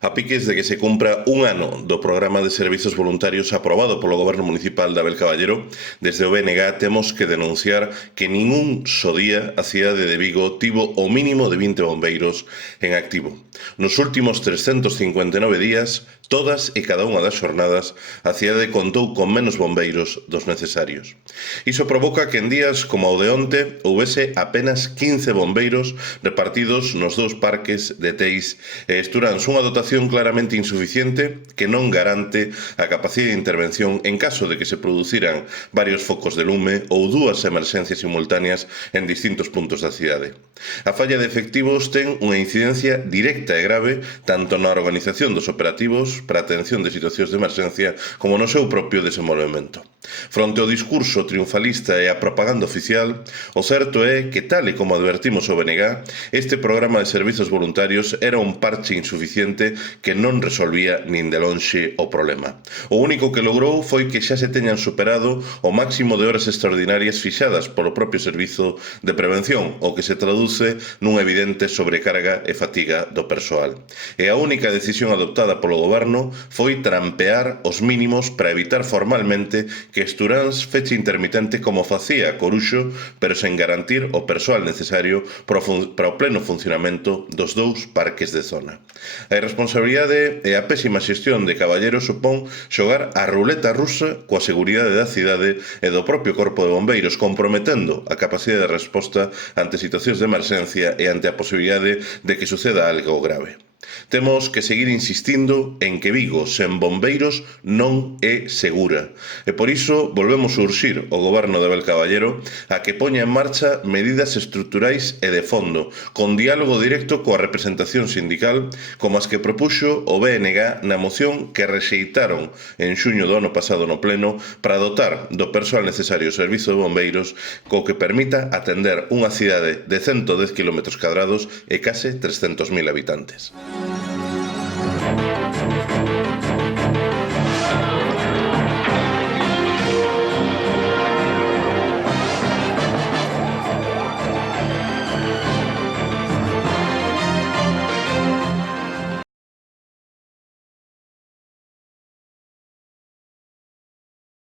A piques de que se cumpra un ano do programa de servizos voluntarios aprobado polo Goberno Municipal de Abel Caballero, desde o BNG temos que denunciar que ningún só día a cidade de Vigo tivo o mínimo de 20 bombeiros en activo. Nos últimos 359 días, todas e cada unha das xornadas, a cidade contou con menos bombeiros dos necesarios. Iso provoca que en días como o de onte houvese apenas 15 bombeiros repartidos nos dous parques de Teis e Esturáns, unha dotación claramente insuficiente que non garante a capacidade de intervención en caso de que se produciran varios focos de lume ou dúas emerxencias simultáneas en distintos puntos da cidade. A falla de efectivos ten unha incidencia directa e grave tanto na organización dos operativos para a atención de situacións de emerxencia como no seu propio desenvolvemento. Fronte ao discurso triunfalista e a propaganda oficial, o certo é que, tal e como advertimos o BNG, este programa de servizos voluntarios era un parche insuficiente que non resolvía nin de lonxe o problema. O único que logrou foi que xa se teñan superado o máximo de horas extraordinarias fixadas polo propio servizo de prevención, o que se traduce nunha evidente sobrecarga e fatiga do persoal. E a única decisión adoptada polo Goberno foi trampear os mínimos para evitar formalmente que Esturáns feche intermitente como facía Coruxo, pero sen garantir o persoal necesario para o pleno funcionamento dos dous parques de zona. A irresponsabilidade e a pésima xestión de Caballero supón xogar a ruleta rusa coa seguridade da cidade e do propio corpo de bombeiros, comprometendo a capacidade de resposta ante situacións de emerxencia e ante a posibilidade de que suceda algo grave. Temos que seguir insistindo en que Vigo sen bombeiros non é segura e por iso volvemos a urxir o Goberno de Abel Caballero a que poña en marcha medidas estruturais e de fondo, con diálogo directo coa representación sindical como as que propuxo o BNG na moción que rexeitaron en xuño do ano pasado no Pleno para dotar do persoal necesario o servizo de bombeiros co que permita atender unha cidade de 110 km² e case 300.000 habitantes.